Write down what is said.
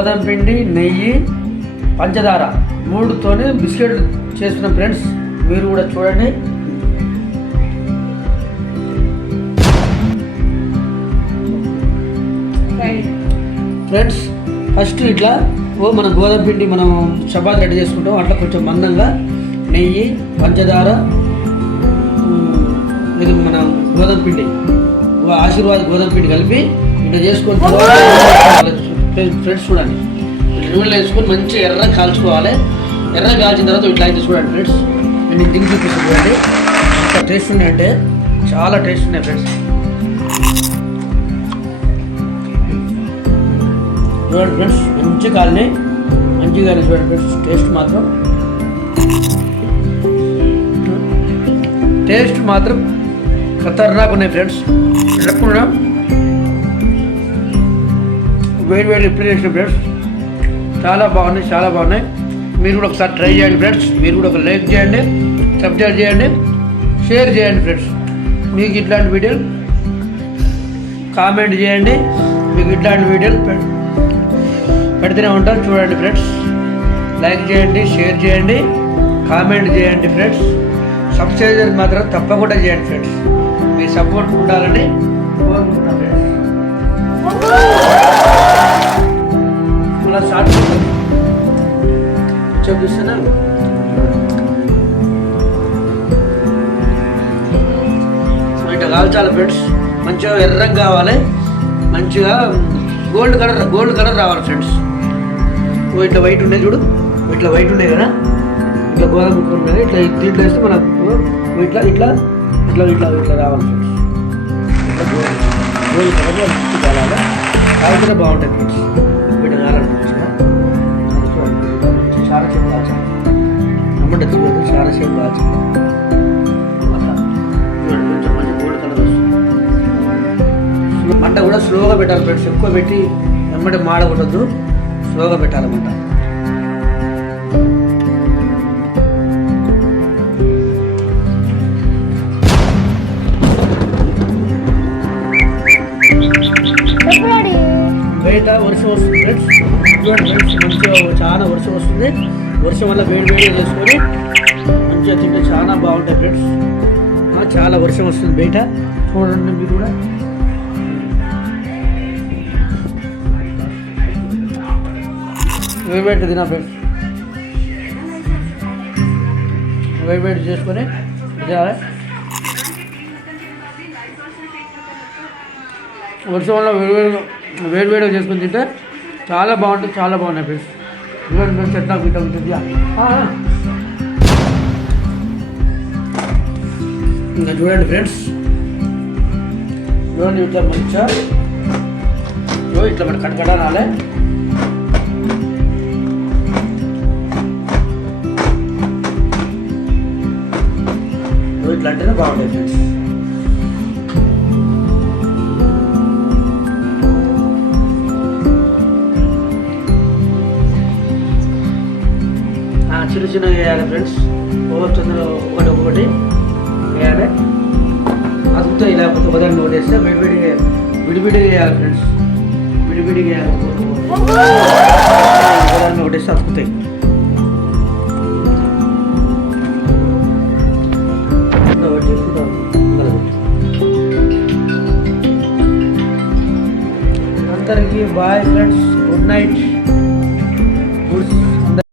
గోధుమ పిండి, నెయ్యి, పంచదార 3తోనే బిస్కెట్ చేస్తున్నాం ఫ్రెండ్స్. మీరు కూడా చూడండి. ఫ్రెండ్స్ ఫస్ట్ ఇట్లా మన గోధుమ పిండి మనం చపాతి రెడీ చేసుకుంటాం. అట్లా కొంచెం మందంగా నెయ్యి, పంచదార, ఇది మన గోధుమ పిండి, ఆశీర్వాద్ గోధుమ పిండి కలిపి ఇట్లా చేసుకొని ఫ్రెండ్స్ చూడండి. నూనెలో వేసుకొని మంచిగా ఎర్ర కాల్చుకోవాలి. ఎర్ర కాల్చిన తర్వాత ఇట్లా అయితే చూడండి ఫ్రెండ్స్. నేను తిని చూపిస్తాను చూడండి. ఎంత టేస్ట్ ఉన్నాయంటే చాలా టేస్ట్ ఉన్నాయి ఫ్రెండ్స్. చూడండి ఫ్రెండ్స్, మంచిగా కాలినాయి, మంచిగా చూడండి ఫ్రెండ్స్. టేస్ట్ మాత్రం ఖతర్నాక్ ఉన్నాయి ఫ్రెండ్స్. చెప్పకుండా వేడి ఇప్పుడు చేసిన ఫ్రెండ్స్ చాలా బాగున్నాయి. మీరు కూడా ఒకసారి ట్రై చేయండి ఫ్రెండ్స్. మీరు కూడా ఒక లైక్ చేయండి, సబ్స్క్రైబ్ చేయండి, షేర్ చేయండి ఫ్రెండ్స్. మీకు ఇట్లాంటి వీడియోలు కామెంట్ చేయండి. మీకు ఇట్లాంటి వీడియోలు పెడుతూనే ఉంటాను చూడండి ఫ్రెండ్స్. లైక్ చేయండి, షేర్ చేయండి, కామెంట్ చేయండి ఫ్రెండ్స్. సబ్స్క్రైబ్ మాత్రం తప్పకుండా చేయండి ఫ్రెండ్స్. మీ సపోర్ట్ ఉండాలని కోరుకుంటున్నాను ఫ్రెండ్స్. స్టార్ట్ చూపిస్తున్నా. ఇట్లా కాల్చాలి ఫ్రెండ్స్. మంచిగా ఎర్రగా కావాలి, మంచిగా గోల్డ్ కలర్ రావాలి ఫ్రెండ్స్. ఇట్లా వైట్ ఉన్నాయి చూడు, ఇట్లా వైట్ ఉన్నాయి కదా, ఇట్లా గోధుమ ఉన్నాయి. ఇట్లా దీంట్లో వేస్తే మనకు ఇట్లా ఇట్లా ఇట్లా ఇట్లా ఇట్లా రావాలి ఫ్రెండ్స్. ఇట్లా గోల్డ్ కలర్లో కావాలి, కాల్చితే బాగుంటుంది ఫ్రెండ్స్. వీటి కావాలి చాలా సేపు కాల్చాలి. అమ్మంటే చాలా సేపు కాల్చాలి. అట్లా చూడండి, కొంచెం మంచి గోల్డ్ కలర్ వస్తుంది. మంట కూడా స్లోగా పెట్టాలి ఫ్రెండ్స్. ఎక్కువ పెట్టి వెంబడి మాడకూడదు, స్లోగా పెట్టాలన్నమాట. బయట వర్షం వస్తుంది ఫ్రెండ్స్. చూడండి ఫ్రెండ్స్, మంచిగా చాలా వర్షం వస్తుంది. వర్షం వల్ల వేడి చేసుకొని మంచిగా తింటే చాలా బాగుంటాయి ఫ్రెండ్స్. చాలా వర్షం వస్తుంది బయట, చూడండి మీరు కూడా. వేడి తినా ఫ్రెండ్స్, వేడి చేసుకొని వర్షం వల్ల వేడిగా చేసుకొని తింటే చాలా బాగుంటుంది, చాలా బాగున్నాయి ఫ్రెండ్స్. చూడండి ఫ్రెండ్స్, ఎట్లా ఇట్లా ఉంటుంది. ఇంకా చూడండి ఫ్రెండ్స్, చూడండి ఇట్లా మంచిగా ఇట్లా మన కట్టకడాలి. ఇట్లా అంటేనే బాగుంటాయి ఫ్రెండ్స్. చిన్నగా వేయాలి ఫ్రెండ్స్. ఒకటి వేయాలి. అతుకుతాయి, లేకపోతే ఉదయాన్ని వదిలేస్తే విడివిడిగా వేయాలి ఫ్రెండ్స్. విడివిడిగా వేయాలి. ఉదయాన్ని వదిలేస్తే అతుకుతాయి. అందరికీ బాయ్ ఫ్రెండ్స్, గుడ్ నైట్.